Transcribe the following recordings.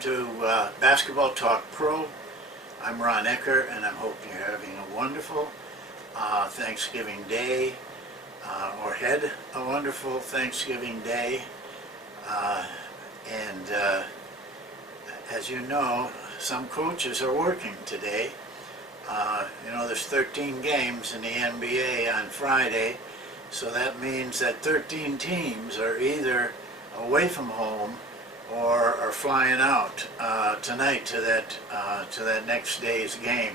to Basketball Talk Pro. I'm Ron Ekker, and I hope you're having a wonderful Thanksgiving Day, or had a wonderful Thanksgiving Day. As you know, some coaches are working today. There's 13 games in the NBA on Friday, so that means that 13 teams are either away from home or are flying out tonight to that next day's game.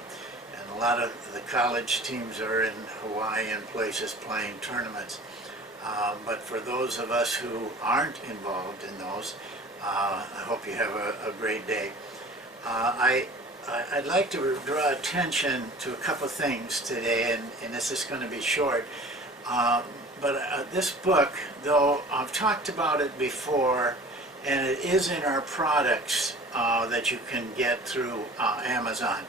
And a lot of the college teams are in Hawaii and places playing tournaments. But for those of us who aren't involved in those, I hope you have a great day. I'd like to draw attention to a couple things today, and this is going to be short. But this book, though I've talked about it before, and it is in our products that you can get through Amazon.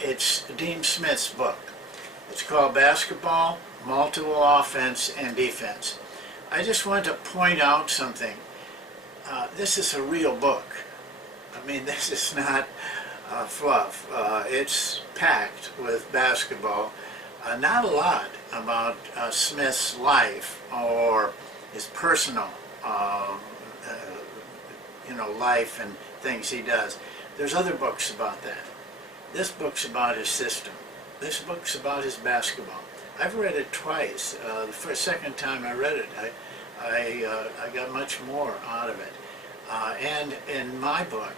It's Dean Smith's book. It's called Basketball, Multiple Offense and Defense. I just want to point out something. This is a real book. I mean, this is not fluff. It's packed with basketball. Not a lot about Smith's life or his personal life and things he does. There's other books about that. This book's about his system. This book's about his basketball. I've read it twice. The second time I read it, I got much more out of it. And in my book,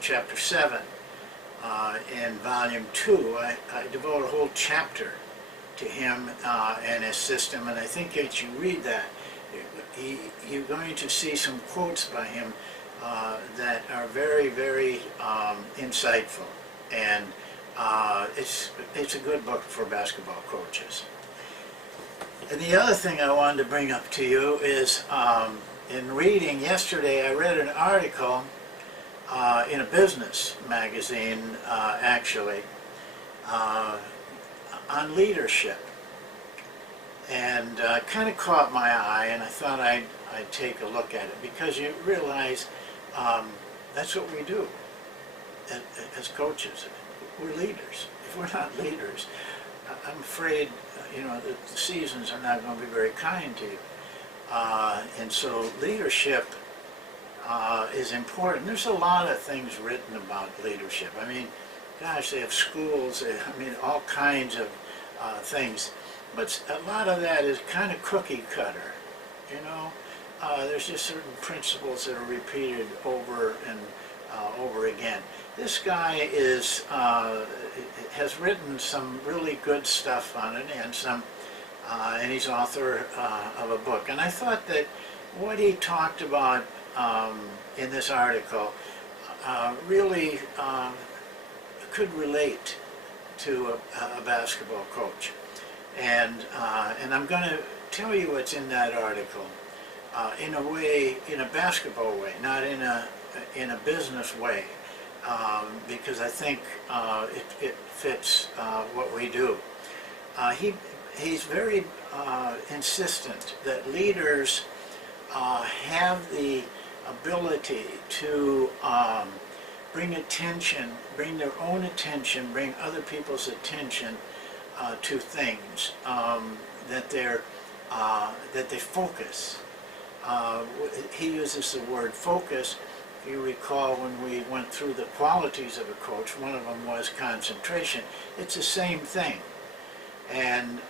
chapter 7, in volume 2, I devote a whole chapter to him and his system, and I think as you read that, you're going to see some quotes by him that are very, very insightful, and it's a good book for basketball coaches. And the other thing I wanted to bring up to you is, in reading yesterday, I read an article in a business magazine, actually, on leadership, and kind of caught my eye, and I thought I'd take a look at it, because you realize that's what we do as coaches. We're leaders. If we're not leaders, I'm afraid the seasons are not going to be very kind to you. And so leadership is important. There's a lot of things written about leadership. I mean, gosh, they have schools, all kinds of things. But a lot of that is kind of cookie cutter, There's just certain principles that are repeated over and over again. This guy has written some really good stuff on it, and he's author of a book. And I thought that what he talked about in this article really could relate to a basketball coach. And I'm going to tell you what's in that article in a way, in a basketball way, not in a business way, because I think it fits what we do. He's very insistent that leaders have the ability to bring their own attention, bring other people's attention to things, that they focus. He uses the word focus. If you recall, when we went through the qualities of a coach, one of them was concentration. It's the same thing. And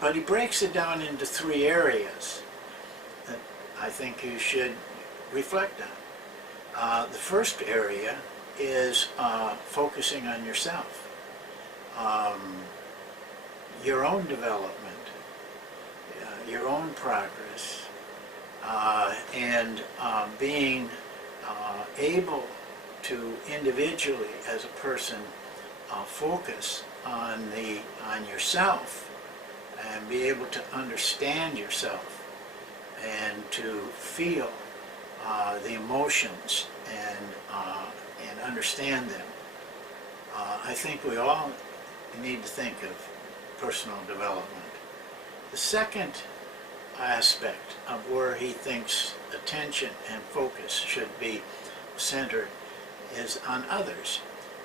but he breaks it down into 3 areas that I think you should reflect on. The first area is focusing on yourself, your own development, your own progress, and being able to individually, as a person, focus on yourself and be able to understand yourself and to feel the emotions and understand them. I think we all need to think of personal development. The second aspect of where he thinks attention and focus should be centered is on others.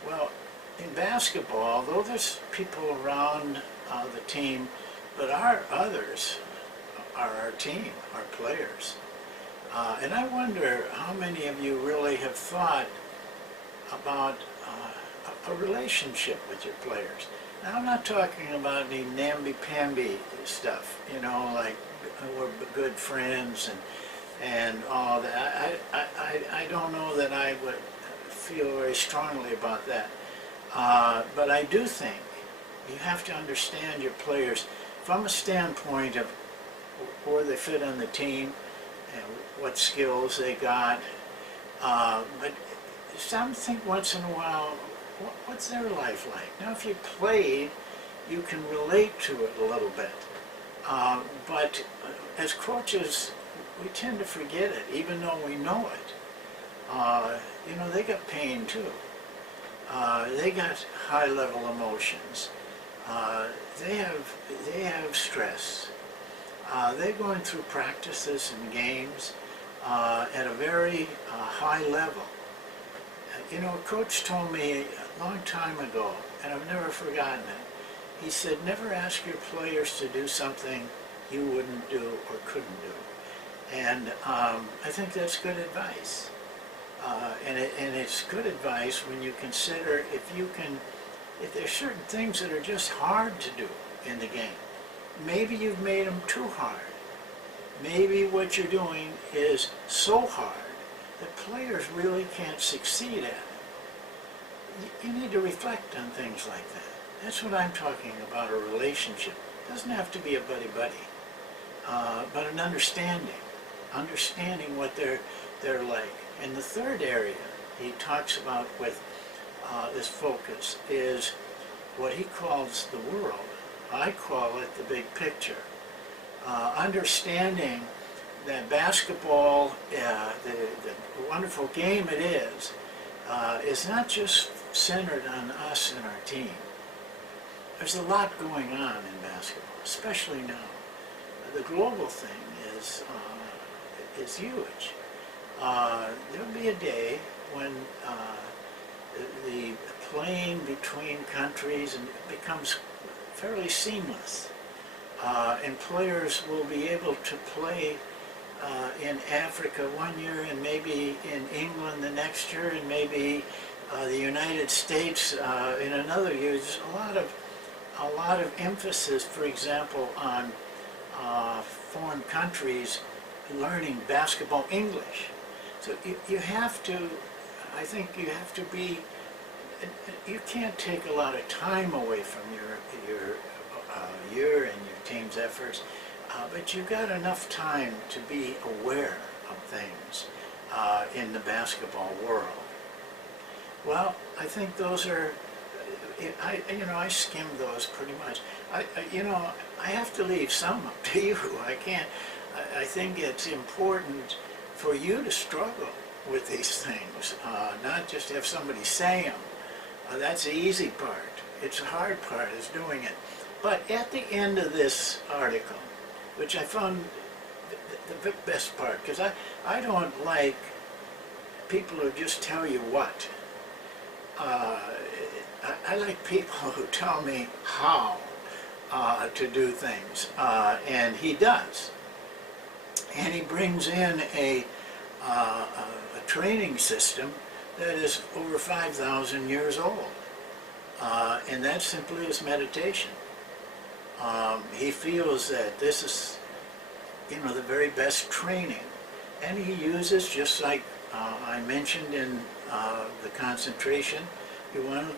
Well, in basketball, though there's people around the team, but our others are our team, our players. And I wonder how many of you really have thought about a relationship with your players. Now, I'm not talking about any namby-pamby stuff, you know, like we're good friends and all that. I don't know that I would feel very strongly about that. But I do think you have to understand your players from a standpoint of where they fit on the team and what skills they got. But some think once in a while, what's their life like? Now, if you played, you can relate to it a little bit. But as coaches, we tend to forget it, even though we know it. You know, they got pain too. They got high-level emotions. They have stress. They're going through practices and games at a very high level. You know, a coach told me a long time ago, and I've never forgotten it. He said, never ask your players to do something you wouldn't do or couldn't do. And I think that's good advice. And it's good advice when you consider if there's certain things that are just hard to do in the game. Maybe you've made them too hard. Maybe what you're doing is so hard that players really can't succeed at it. You need to reflect on things like that. That's what I'm talking about, a relationship. It doesn't have to be a buddy-buddy, but an understanding what they're like. And the third area he talks about with this focus is what he calls the world. I call it the big picture. Understanding that basketball, the wonderful game it is not just centered on us and our team. There's a lot going on in basketball, especially now. The global thing is huge. There'll be a day when the playing between countries becomes fairly seamless, and players will be able to play in Africa one year and maybe in England the next year and maybe the United States in another year. There's a lot of emphasis, for example, on foreign countries learning basketball English. So you have to, I think you have to be, you can't take a lot of time away from your and your team's efforts, but you've got enough time to be aware of things in the basketball world. Well, I think those are, I skim those pretty much. I have to leave some up to you. I can't. I think it's important for you to struggle with these things, not just have somebody say them. That's the easy part. It's the hard part is doing it. But at the end of this article, which I found the best part, because I don't like people who just tell you what. I like people who tell me how to do things, and he does. And he brings in a training system that is over 5,000 years old, and that simply is meditation. He feels that this is, the very best training, and he uses, just like I mentioned in the concentration, you want to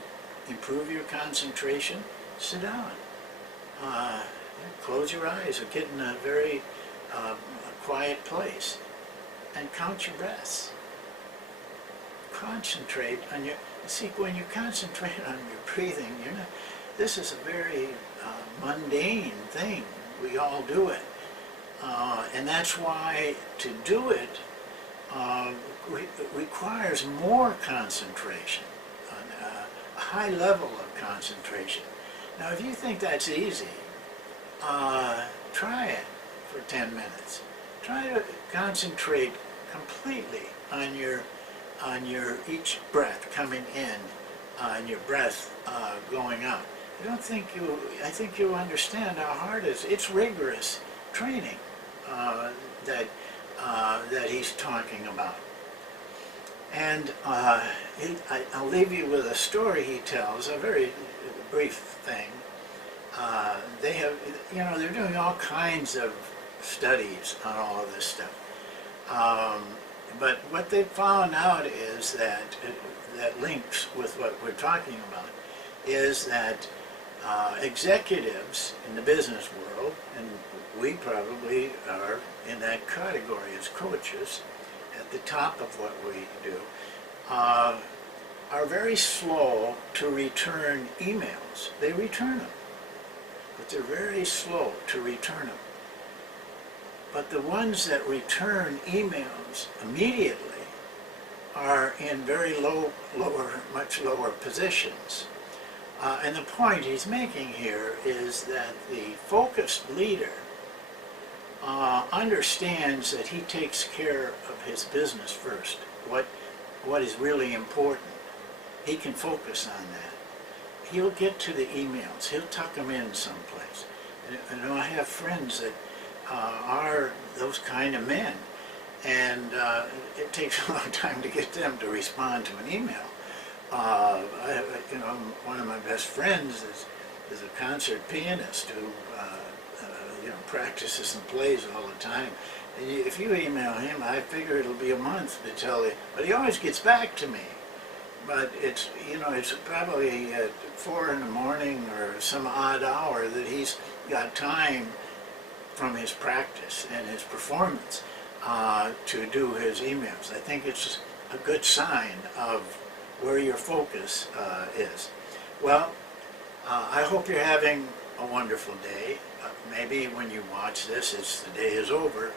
improve your concentration, sit down. Close your eyes or get in a very quiet place and count your breaths. Concentrate on your, see, when you concentrate on your breathing, this is a very mundane thing. We all do it. And that's why to do it requires more concentration, a high level of concentration. Now, if you think that's easy, try it for 10 minutes. Try to concentrate completely on your on your each breath coming in and your breath going out. I think you understand how hard it is. It's rigorous training that he's talking about. And I'll leave you with a story he tells, a very brief thing. They have, they're doing all kinds of studies on all of this stuff. But what they found out is that links with what we're talking about, is that executives in the business world, and we probably are in that category as coaches, at the top of what we do, are very slow to return emails. They return them, but they're very slow to return them. But the ones that return emails immediately are in very much lower positions. And the point he's making here is that the focused leader understands that he takes care of his business first, what is really important. He can focus on that. He'll get to the emails. He'll tuck them in someplace. And I have friends that are those kind of men, and it takes a long time to get them to respond to an email. One of my best friends is a concert pianist who practices and plays all the time. And if you email him, I figure it'll be a month to tell you. But he always gets back to me. But it's probably at 4 in the morning or some odd hour that he's got time from his practice and his performance to do his emails. I think it's a good sign of where your focus is. Well, I hope you're having a wonderful day. Maybe when you watch this, the day is over,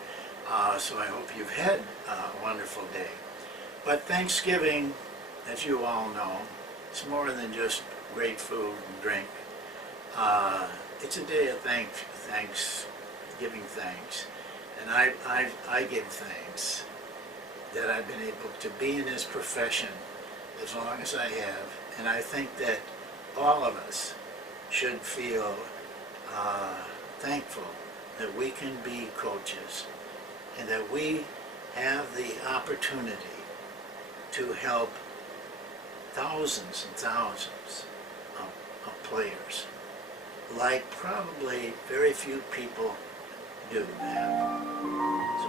so I hope you've had a wonderful day. But Thanksgiving, as you all know, it's more than just great food and drink. It's a day of giving thanks. And I give thanks that I've been able to be in this profession as long as I have. And I think that all of us should feel thankful that we can be coaches and that we have the opportunity to help thousands and thousands of players, like probably very few people do have. So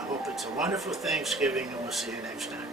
I hope it's a wonderful Thanksgiving, and we'll see you next time.